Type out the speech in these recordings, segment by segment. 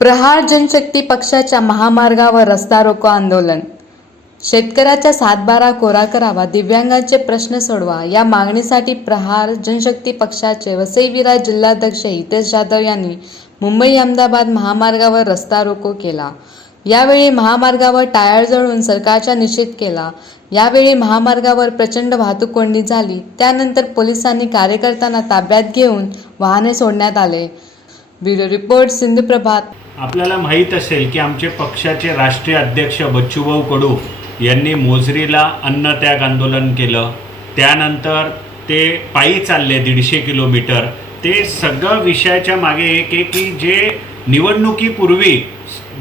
प्रहार जनशक्ती पक्षाच्या महामार्गावर रस्ता रोको आंदोलन. शेतकऱ्याचा सातबारा कोरा करावा दिव्यांगांचे प्रश्न सोडवा या मागणीसाठी प्रहार जनशक्ती पक्षाचे वसई जिल्हाध्यक्ष हितेश जाधव यांनी मुंबई अहमदाबाद महामार्गावर रस्ता रोको केला. यावेळी महामार्गावर टायर जळून सरकारचा निषेध केला. यावेळी महामार्गावर प्रचंड वाहतूक कोंडी झाली. त्यानंतर पोलिसांनी कार्यकर्त्यांना ताब्यात घेऊन वाहने सोडण्यात आले. Bureau report Sindhu Prabhat. आपल्याला माहीत असेल की आमचे पक्षाचे राष्ट्रीय अध्यक्ष बच्चूभाऊ कडू यांनी मोजरीला अन्नत्याग आंदोलन केलं. त्यानंतर ते पायी चालले दीडशे किलोमीटर. ते सगळं विषयाच्या मागे एक आहे की जे निवडणुकीपूर्वी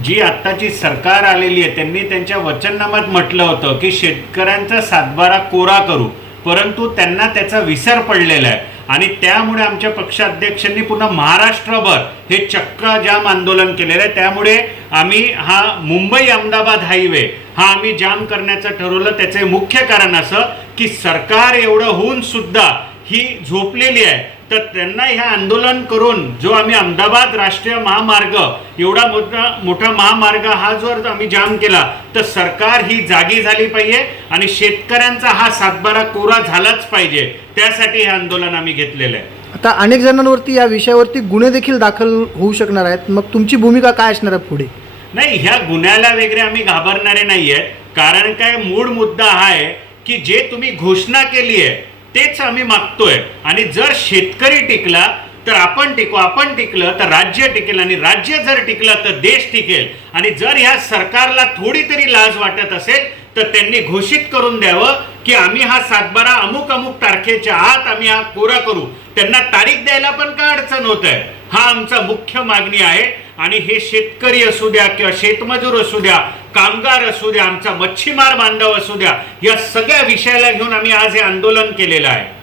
जी आत्ताची सरकार आलेली आहे त्यांनी त्यांच्या वचननामात म्हटलं होतं की शेतकऱ्यांचा सातबारा कोरा करू. परंतु त्यांना त्याचा विसर पडलेला आहे. आणि त्यामुळे आमच्या पक्षाध्यक्षांनी पुन्हा महाराष्ट्रभर हे चक्का जाम आंदोलन केलेलं आहे. त्यामुळे आम्ही हा मुंबई अहमदाबाद हायवे हा आम्ही जाम करण्याचं ठरवलं. त्याचे मुख्य कारण असं की सरकार एवढं होऊन सुद्धा ही झोपलेली आहे. तर त्यांना हे आंदोलन करून जो आम्ही अहमदाबाद राष्ट्रीय महामार्ग एवढा मोठा मोठा महामार्ग हा जर आम्ही जाम केला तर सरकार ही जागी झाली पाहिजे आणि शेतकऱ्यांचा हा सातबारा कोरा झालाच पाहिजे. त्यासाठी हे आंदोलन आम्ही घेतलेलं आहे. आता अनेक जणांवरती या विषयावरती गुन्हे देखील दाखल होऊ शकणार आहेत. मग तुमची भूमिका काय असणार आहे पुढे? नाही ह्या गुन्ह्याला वगैरे आम्ही घाबरणारे नाही आहेत कारण काय मूळ मुद्दा हा आहे की जे तुम्ही घोषणा केली आहे तेच आम्ही मागतोय. आणि जर शेतकरी टिकला तर आपण टिकू आपण टिकलं तर राज्य टिकेल. आणि राज्य जर टिकलं तर देश टिकेल. आणि जर ह्या सरकारला थोडी तरी लाज वाटत असेल तर त्यांनी घोषित करून द्यावं की आम्ही हा सातबारा अमुक अमुक तारखेच्या आत आम्ही हा पुरा करू. त्यांना तारीख द्यायला पण काय अडचण होत आहे? हा आमचा मुख्य मागणी आहे. आणि हे शेतकरी असू द्या किंवा शेतमजूर असू द्या कामगार असू द्या आमचा मच्छीमार बांधव असू द्या या सगळ्या विषयाला घेऊन आम्ही आज हे आंदोलन केलेलं आहे.